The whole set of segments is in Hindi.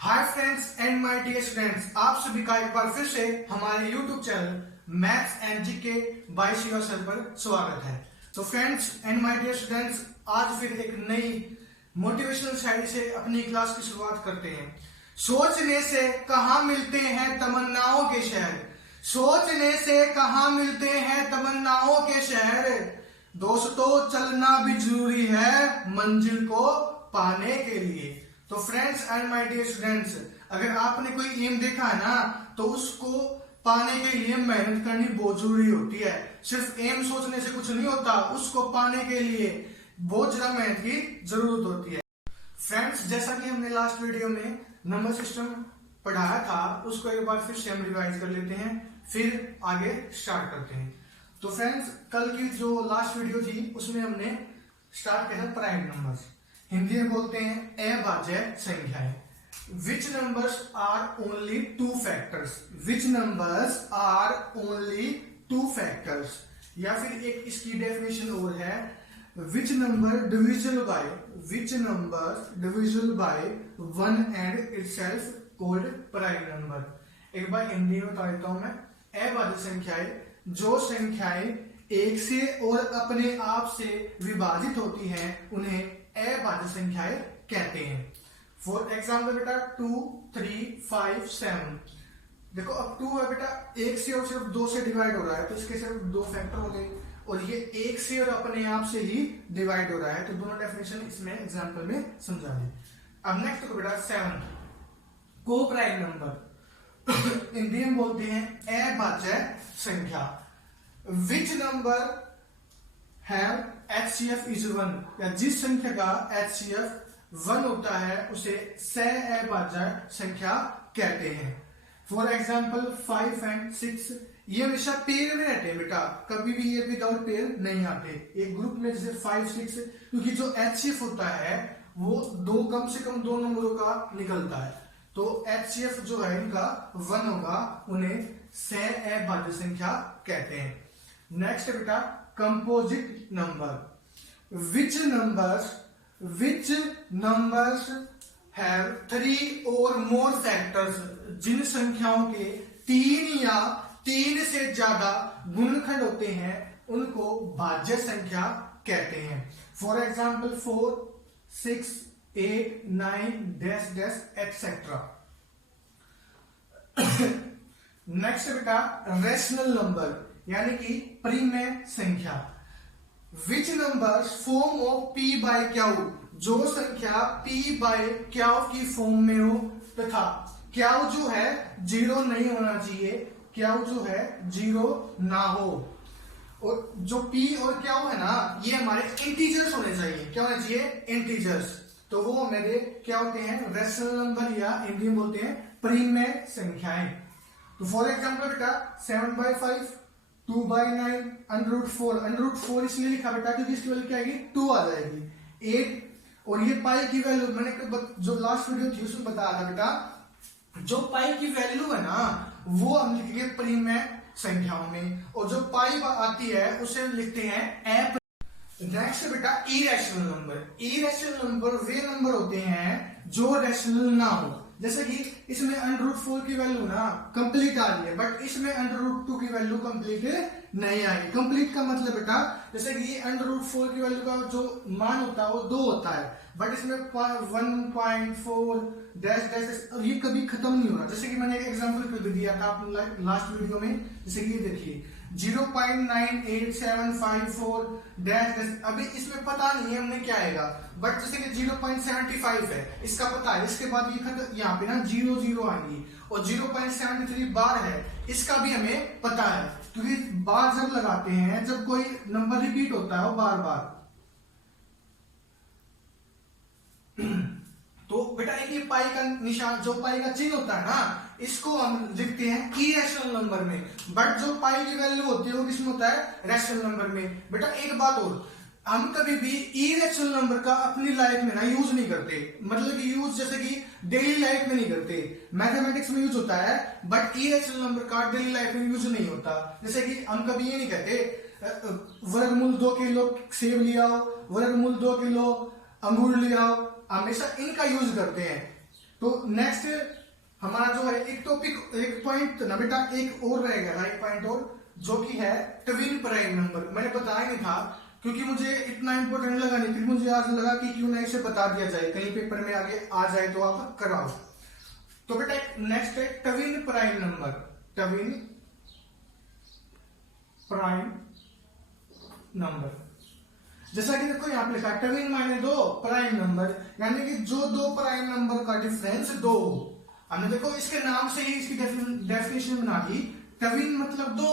Hi friends and my dear students, आप सभी का एक बार फिर से हमारे YouTube channel maths and GK by Shiva sir पर स्वागत है। तो friends and my dear students, आज फिर एक नई मोटिवेशनल शायरी से अपनी क्लास की शुरुआत करते हैं। सोचने से कहाँ मिलते हैं तमन्नाओं के शहर, सोचने से कहाँ मिलते हैं तमन्नाओं के शहर, दोस्तों चलना भी जरूरी है मंजिल को पाने के लिए। तो friends and my dear students, अगर आपने कोई एम देखा है ना, तो उसको पाने के लिए मेहनत करनी बहुत जरूरी होती है। सिर्फ एम सोचने से कुछ नहीं होता, उसको पाने के लिए बहुत ज्यादा मेहनत की जरूरत होती है। फ्रेंड्स, जैसा कि हमने लास्ट वीडियो में नंबर सिस्टम पढ़ाया था, उसको एक बार फिर से हम रिवाइज कर लेते हैं, फिर आगे स्टार्ट करते हैं। तो फ्रेंड्स, कल की जो लास्ट वीडियो थी उसमें हमने स्टार्ट किया था प्राइम नंबर्स, हिंदी में बोलते हैं अभाज्य संख्याएं। Which numbers are only two factors, which numbers are only two factors, या फिर एक इसकी डेफिनेशन और है, which number divisible by, which number divisible by one and itself called prime number. एक बार हिंदी में बता देता हूं मैं। अभाज्य संख्याएं जो संख्याएं एक से और अपने आप से विभाजित होती हैं उन्हें अभाज्य संख्याएं कहते हैं। फॉर एग्जाम्पल बेटा 2, 3, 5, 7। देखो अब 2 है बेटा, एक से और सिर्फ 2 से डिवाइड हो रहा है, तो इसके सिर्फ 2 फैक्टर हो गए, और ये एक से और अपने आप से ही डिवाइड हो रहा है, तो दोनों डेफिनेशन इसमें एग्जाम्पल में समझा दी। अब नेक्स्ट देखो बेटा 7, को प्राइम नंबर, हिंदी में बोलते हैं अभाज्य संख्या। Which number have HCF is 1, या जिस संख्या का HCF 1 होता है उसे सहअभाज्य संख्या कहते हैं। फॉर एग्जाम्पल 5 एंड 6, ये हमेशा पेयर में रहते हैं बेटा, कभी भी ये विदाउट पेयर नहीं आते एक ग्रुप में, जैसे 5, 6, क्योंकि जो HCF होता है वो कम से कम 2 नंबरों का निकलता है, तो HCF जो है इनका 1 होगा, उन्हें सहअभाज्य संख्या कहते हैं। नेक्स्ट बेटा composite number. Which numbers have 3 और मोर फैक्टर्स, जिन संख्याओं के 3 या 3 से ज्यादा गुणनखंड होते हैं उनको भाज्य संख्या कहते हैं। For example 4, 6, 8, 9 dash dash etcetera. Next बेटा रेशनल नंबर, यानी कि परिमेय संख्या। Which numbers form of P by Q, जो संख्या P बाय Q की फॉर्म में हो तथा Q जो है 0 नहीं होना चाहिए, Q जो है 0 ना हो, और जो P और Q है ना, ये हमारे इंटीजर्स होने चाहिए। क्या होने चाहिए? इंटीजर्स। तो वो मेरे क्या होते हैं? रेशनल नंबर, या हिंदी में बोलते हैं परिमेय संख्याएं। तो फॉर एग्जाम्पल बेटा 7/5, 2/9, √4 इसलिए लिखा बेटा क्योंकि इसकी वैल्यू क्या आएगी? 2 आ जाएगी। 8, और ये पाई की वैल्यू मैंने जो लास्ट वीडियो थी उसमें बताया था बेटा, जो पाई की वैल्यू है ना वो हम लिखेंगे परिमेय संख्याओं में, और जो पाई आती है उसे हम लिखते हैं नेक्स्ट बेटा इरेशनल नंबर। इरेशनल नंबर वे नंबर होते हैं जो रेशनल ना हो, जैसे कि इसमें √4 की वैल्यू ना कंप्लीट आ रही है, बट इसमें √2 की वैल्यू कंप्लीट नहीं आएगी। कंप्लीट का मतलब बेटा, जैसे कि ये √4 की वैल्यू का जो मान होता है वो 2 होता है, बट इसमें 1.4 डैश डैश, ये कभी खत्म नहीं हो रहा। जैसे कि मैंने एक एग्जाम्पल दिया था लास्ट वीडियो में, जैसे कि ये देखिए 0.98754 डैश डैश, अभी इसमें पता नहीं है हमने क्या आएगा, बट जैसे कि 0.75 है इसका पता है, इसके बाद ये यहाँ पे ना 0 आएंगी, और 0.73 बार है इसका भी हमें पता है, क्योंकि बार जब लगाते हैं जब कोई नंबर रिपीट होता है वो बार बार। तो बेटा ये पाई का निशान, जो पाई का चिन्ह होता है ना, इसको हम लिखते हैं इरेशनल नंबर में, बट जो पाई की वैल्यू होती है वो किसमें होता है? रेशनल नंबर में। बेटा एक बात और, हम कभी भी इरेशनल नंबर का अपनी लाइफ में ना यूज नहीं करते, मतलब कि यूज जैसे कि डेली लाइफ में नहीं करते, मैथमेटिक्स में यूज होता है, बट इरेशनल नंबर का डेली लाइफ में यूज नहीं होता। जैसे कि हम कभी ये नहीं कहते वर्गमूल 2 किलो सेब लिया, वर्गमूल 2 किलो अंगूर लिया, हमेशा इनका यूज करते हैं। तो नेक्स्ट हमारा जो है एक टॉपिक, एक पॉइंट ना बेटा, एक और रहेगा, एक पॉइंट और, जो कि है ट्विन प्राइम नंबर। मैंने बताया नहीं था क्योंकि मुझे इतना इंपॉर्टेंट लगा नहीं, फिर मुझे आज लगा कि क्यों ना इसे बता दिया जाए, कहीं पेपर में आगे आ जाए तो आप कराओ। तो बेटा नेक्स्ट है twin prime number. Twin prime number, जैसा कि देखो यहाँ पे लिखा ट्विन माने दो प्राइम नंबर, यानी कि जो दो प्राइम नंबर का डिफरेंस दो हो। हमने देखो इसके नाम से ही इसकी डेफिनेशन बना दी। ट्विन मतलब दो,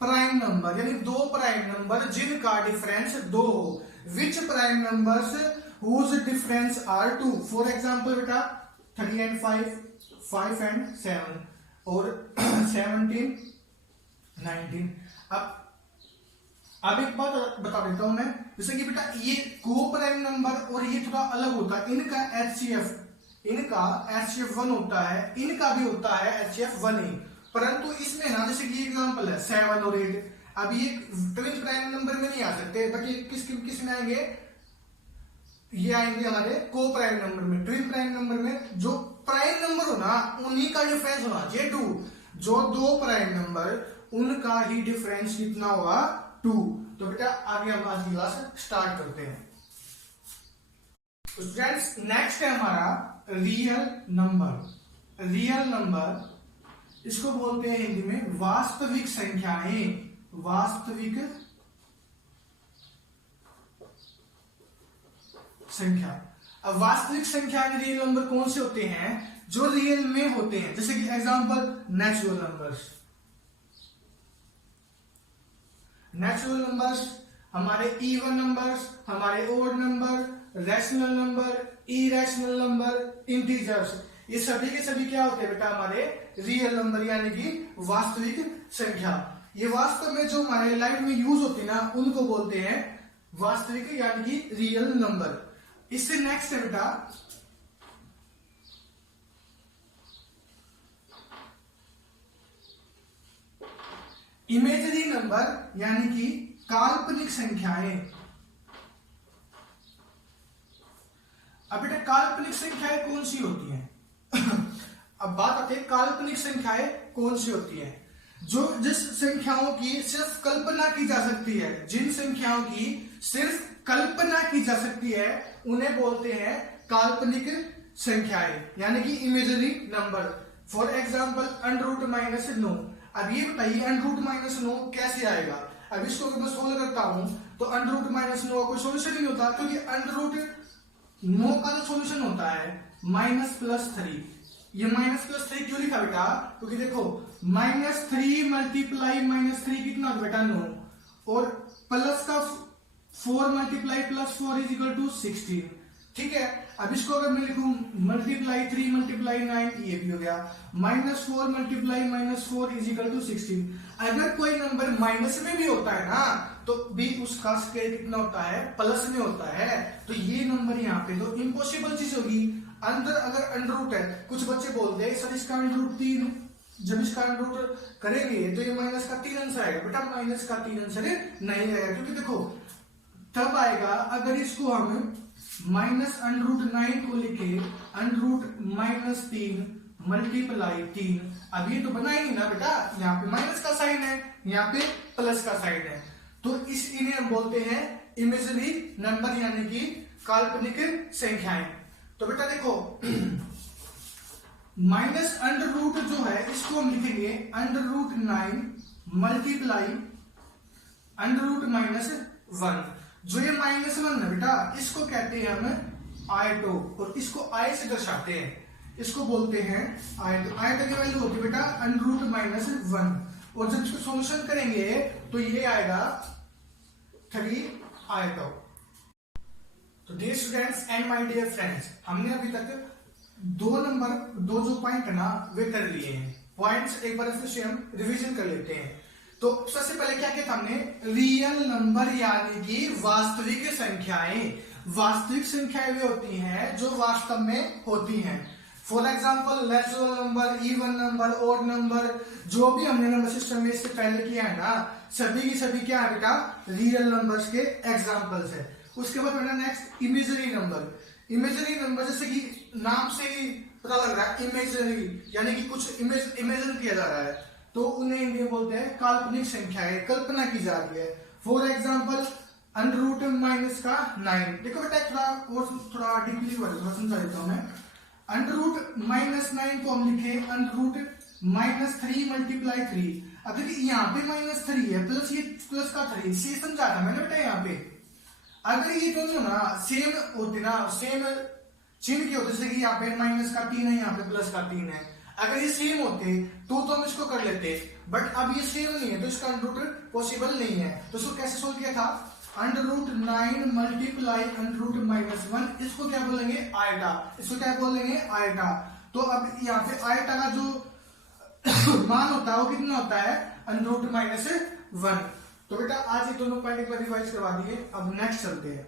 प्राइम नंबर यानी दो प्राइम नंबर जिनका डिफरेंस दो हो। Which prime numbers whose difference are two. For example बेटा 3 and 5, 5 and 7 और 17, 19। अब एक बात बता देता हूं मैं, जैसे कि बेटा ये को प्राइम नंबर और ये थोड़ा अलग होता है। इनका HCF 1 होता है, इनका भी होता है HCF 1A, परंतु इसमें ना जैसे कि एग्जांपल है 7 और 8, अब ये ट्विन प्राइम नंबर में नहीं आ सकते, बट ये किस में आएंगे, ये आएंगे हमारे को प्राइम नंबर में। ट्विन प्राइम नंबर में जो प्राइम नंबर हो ना उन्हीं का डिफरेंस होना चाहिए 2। जो दो प्राइम नंबर उनका ही डिफरेंस कितना होगा 2। तो बेटा आगे हम आज की क्लास स्टार्ट करते हैं। फ्रेंड्स नेक्स्ट है हमारा रियल नंबर। रियल नंबर इसको बोलते हैं हिंदी में वास्तविक संख्याएं। वास्तविक संख्या। अब वास्तविक संख्या के रियल नंबर कौन से होते हैं, जो रियल में होते हैं, जैसे कि example natural numbers. Natural numbers हमारे इवन नंबर्स, हमारे odd number, rational number, irrational number, integers, ये सभी के सभी क्या होते हैं बेटा, हमारे रियल नंबर यानी कि वास्तविक संख्या। ये वास्तव में जो हमारे लाइफ में यूज होती है ना उनको बोलते हैं वास्तविक यानी कि रियल नंबर। इससे नेक्स्ट है बेटा इमेजरी नंबर यानी कि काल्पनिक संख्याएं। अब बेटा काल्पनिक संख्याएं कौन सी होती हैं? अब बात आती है काल्पनिक संख्याएं कौन सी होती हैं, जो जिस संख्याओं की सिर्फ कल्पना की जा सकती है, जिन संख्याओं की सिर्फ कल्पना की जा सकती है उन्हें बोलते हैं काल्पनिक संख्याएं यानी कि इमेजरी नंबर। For example √-9। अब ये बताइए √-9 कैसे आएगा। अब इसको अगर मैं सोल्व करता हूं तो √-9 का कोई सोल्यूशन नहीं होता, क्योंकि √9 का जो सोल्यूशन होता है -+3। ये -+3 क्यों लिखा बेटा, क्योंकि देखो -3 मल्टीप्लाई -3 कितना बेटा 9, और प्लस का 4 मल्टीप्लाई +4 = 16। ठीक है, अब इसको अगर मैं लिखूं मल्टीप्लाई 3 मल्टीप्लाई 9, ये भी हो गया, -4 मल्टीप्लाई -4 = 16। अगर कोई नंबर माइनस में भी होता है ना तो भी उसका स्क्वायर कितना होता है, प्लस में होता है। तो ये नंबर यहाँ पे तो इम्पॉसिबल चीज होगी। अंदर अगर अंडर है, कुछ बच्चे बोलते हैं सर इसका √3, जब इसका अंडर करेंगे तो ये -3 आंसर आएगा। बेटा -3 आंसर नहीं आएगा, क्योंकि देखो तब आएगा अगर इसको हम -√9 को लिखे √-3 मल्टीप्लाई 3। अब ये तो बना ही नहीं ना बेटा, यहाँ पे माइनस का साइन है, यहाँ पे प्लस का साइन है, तो इन्हें हम बोलते हैं इमेजरी नंबर यानी कि काल्पनिक संख्याएं। तो बेटा देखो -√, जो है इसको हम लिखेंगे √9 मल्टीप्लाई √-1। जो ये -1 है बेटा इसको कहते हैं हम आयतो, और इसको आई से दर्शाते हैं, इसको बोलते हैं आयतो। आयतो की वैल्यू होती है बेटा √-1, और जब इसको सॉल्यूशन करेंगे तो ये आएगा 3 आयतो। तो dear students and my dear friends, हमने अभी तक दो जो पॉइंट है ना वे कर लिए हैं। पॉइंट्स एक बार फिर से हम रिवीजन कर लेते हैं। तो सबसे पहले क्या किया था हमने, रियल नंबर यानी कि वास्तविक संख्याएं। वास्तविक संख्याएं वे होती हैं जो वास्तव में होती हैं। For example natural number, even number, odd number, जो भी हमने नंबर सिस्टम में इससे पहले किया है ना, सभी की सभी क्या है बेटा, रियल नंबर्स के एग्जाम्पल्स है। उसके बाद बेटा next imagery number. Imagery number जैसे कि नाम से ही पता लग रहा है इमेजनरी, यानी कि कुछ इमेजिन किया जा रहा है, तो उन्हें हिंदी में बोलते हैं काल्पनिक संख्या है, कल्पना की जा रही है। For example under root minus का 9। देखो बेटा थोड़ा डीपली थोड़ा समझा देता हूं मैं। अंडर रूट माइनस 9 को हम लिखे अंडर रूट माइनस 3 मल्टीप्लाई 3। अब देखिए यहाँ पे माइनस 3 है, प्लस ये प्लस का 3, से समझा था मैंने बेटा। यहाँ पे अगर ये दोनों ना सेम होते ना, सेम चिन्ह के होते, जैसे कि यहाँ पे माइनस का 3 है, यहाँ पे प्लस का 3 है, अगर ये सेम होते तो हम इसको कर लेते, बट अब ये सेम नहीं है तो इसका अंडर रूट पॉसिबल नहीं है। तो इसको कैसे सोल्व किया था? Under root 9 multiply under root minus 1, इसको क्या बोलेंगे? आयटा। इसको क्या बोलेंगे? आयटा। तो अब यहाँ पे आयटा का जो मान होता है वो कितना होता है? Under root minus 1। तो बेटा आज ये दोनों पॉइंट एक बार रिवाइज करवा दिए। अब नेक्स्ट चलते हैं।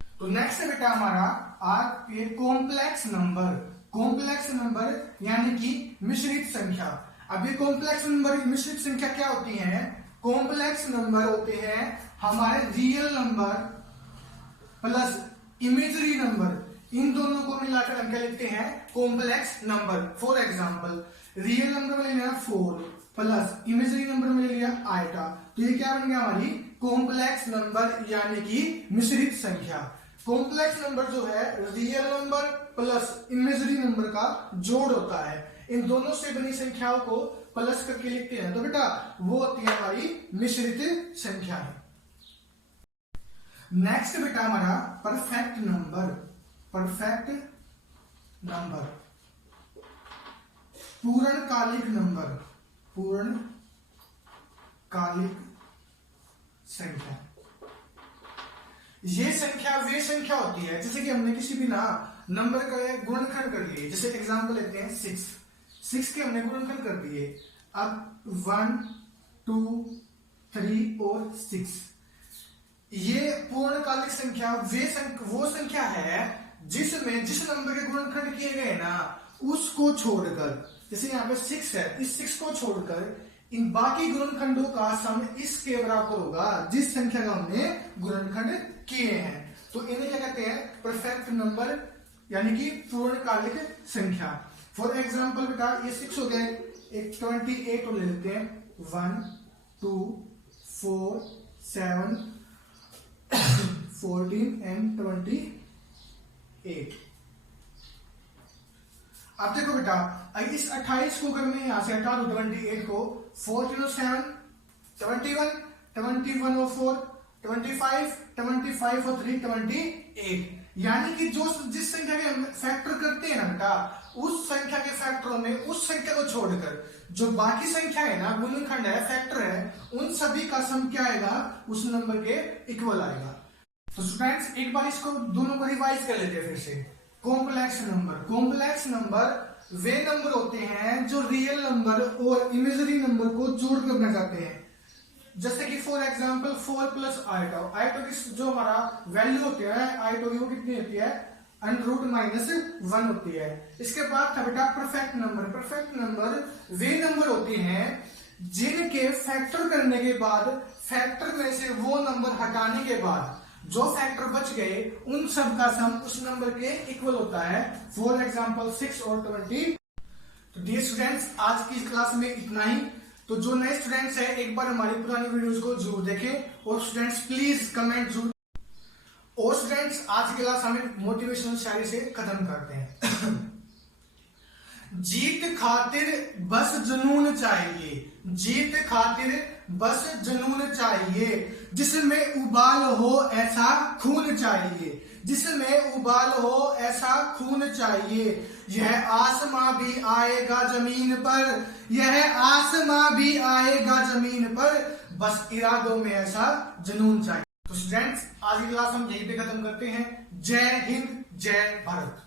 तो नेक्स्ट है बेटा हमारा आज ये कॉम्प्लेक्स नंबर। कॉम्प्लेक्स नंबर यानी कि मिश्रित संख्या। अब ये कॉम्प्लेक्स नंबर मिश्रित संख्या क्या होती है? कॉम्प्लेक्स नंबर होते हैं हमारे real number plus imaginary number, इन दोनों को मिलाकर हम क्या लिखते हैं? Complex number. For example real number में ले लिया 4 प्लस इमेजरी नंबर में ले लिया आयटा, तो ये क्या बन गया? हमारी कॉम्प्लेक्स नंबर यानी कि मिश्रित संख्या। कॉम्प्लेक्स नंबर जो है real number plus imaginary number का जोड़ होता है, इन दोनों से बनी संख्याओं को प्लस करके लिखते हैं, तो बेटा वो होती है हमारी मिश्रित संख्या। नेक्स्ट बेटा हमारा परफेक्ट नंबर। परफेक्ट नंबर, पूर्णकालिक नंबर, पूर्णकालिक संख्या। ये संख्या वे संख्या होती है जैसे कि हमने किसी भी ना नंबर का गुणनखंड कर लिए, जैसे एग्जांपल लेते हैं 6 के हमने गुणनखंड कर दिए। अब 1 2 3 और 6, ये पूर्णकालिक संख्या वो संख्या है जिसमें जिस नंबर के गुणनखंड किए गए ना उसको छोड़कर, जैसे यहाँ पे 6 है, इस 6 को छोड़कर इन बाकी गुणनखंडों का सम इसके बराबर होगा जिस संख्या का हमने गुणनखंड किए हैं, तो इन्हें क्या कहते हैं? परफेक्ट नंबर यानी कि पूर्णकालिक संख्या। फॉर एग्जांपल बेटा ये 6 हो गए, एक 28 को ले लेते हैं। 1 2 4 7 14 एंड 28। अब देखो बेटा इस 28 को अगर मैं यहां से हटा दूं 28 को, 14 और 7 21, 21 और 4 25, 25 और 3 28, यानी कि जो जिस संख्या के हम फैक्टर करते हैं ना बेटा, उस संख्या के फैक्टरों में उस संख्या को छोड़कर जो बाकी संख्या है ना, गुणनखंड है, फैक्टर है, उन सभी का सम क्या आएगा? उस नंबर के इक्वल आएगा। तो स्टूडेंट्स एक बार इसको दोनों को रिवाइज कर लेते हैं फिर से। कॉम्प्लेक्स नंबर, कॉम्प्लेक्स नंबर वे नंबर होते हैं जो रियल नंबर और इमेजरी नंबर को जोड़ कर बना जाते हैं, जैसे कि for example 4 plus eta. Eta की जो हमारा वैल्यू होती है आयटा की, वो कितनी होती है? अंडर रूट माइनस 1 होती है। इसके बाद था बेटा परफेक्ट नंबर। परफेक्ट नंबर वे नंबर होते हैं जिनके फैक्टर करने के बाद, फैक्टर में से वो नंबर हटाने के बाद जो फैक्टर बच गए उन सब का सम उस नंबर के इक्वल होता है। फॉर एग्जांपल 6 और 20। तो डियर स्टूडेंट्स आज की क्लास में इतना ही। तो जो नए स्टूडेंट्स हैं एक बार हमारी पुरानी वीडियोस को जरूर देखें, और स्टूडेंट्स प्लीज कमेंट जरूर। और स्टूडेंट्स आज की क्लास हमें मोटिवेशनल शायरी से खत्म करते हैं। जीत खातिर बस जुनून चाहिए, जीत खातिर बस जुनून चाहिए, जिसमें उबाल हो ऐसा खून चाहिए, जिसमें उबाल हो ऐसा खून चाहिए। यह आसमां भी आएगा जमीन पर, यह आसमां भी आएगा जमीन पर, बस इरादों में ऐसा जुनून चाहिए। तो स्टूडेंट्स आज की क्लास हम यहीं पे खत्म करते हैं। जय हिंद, जय भारत।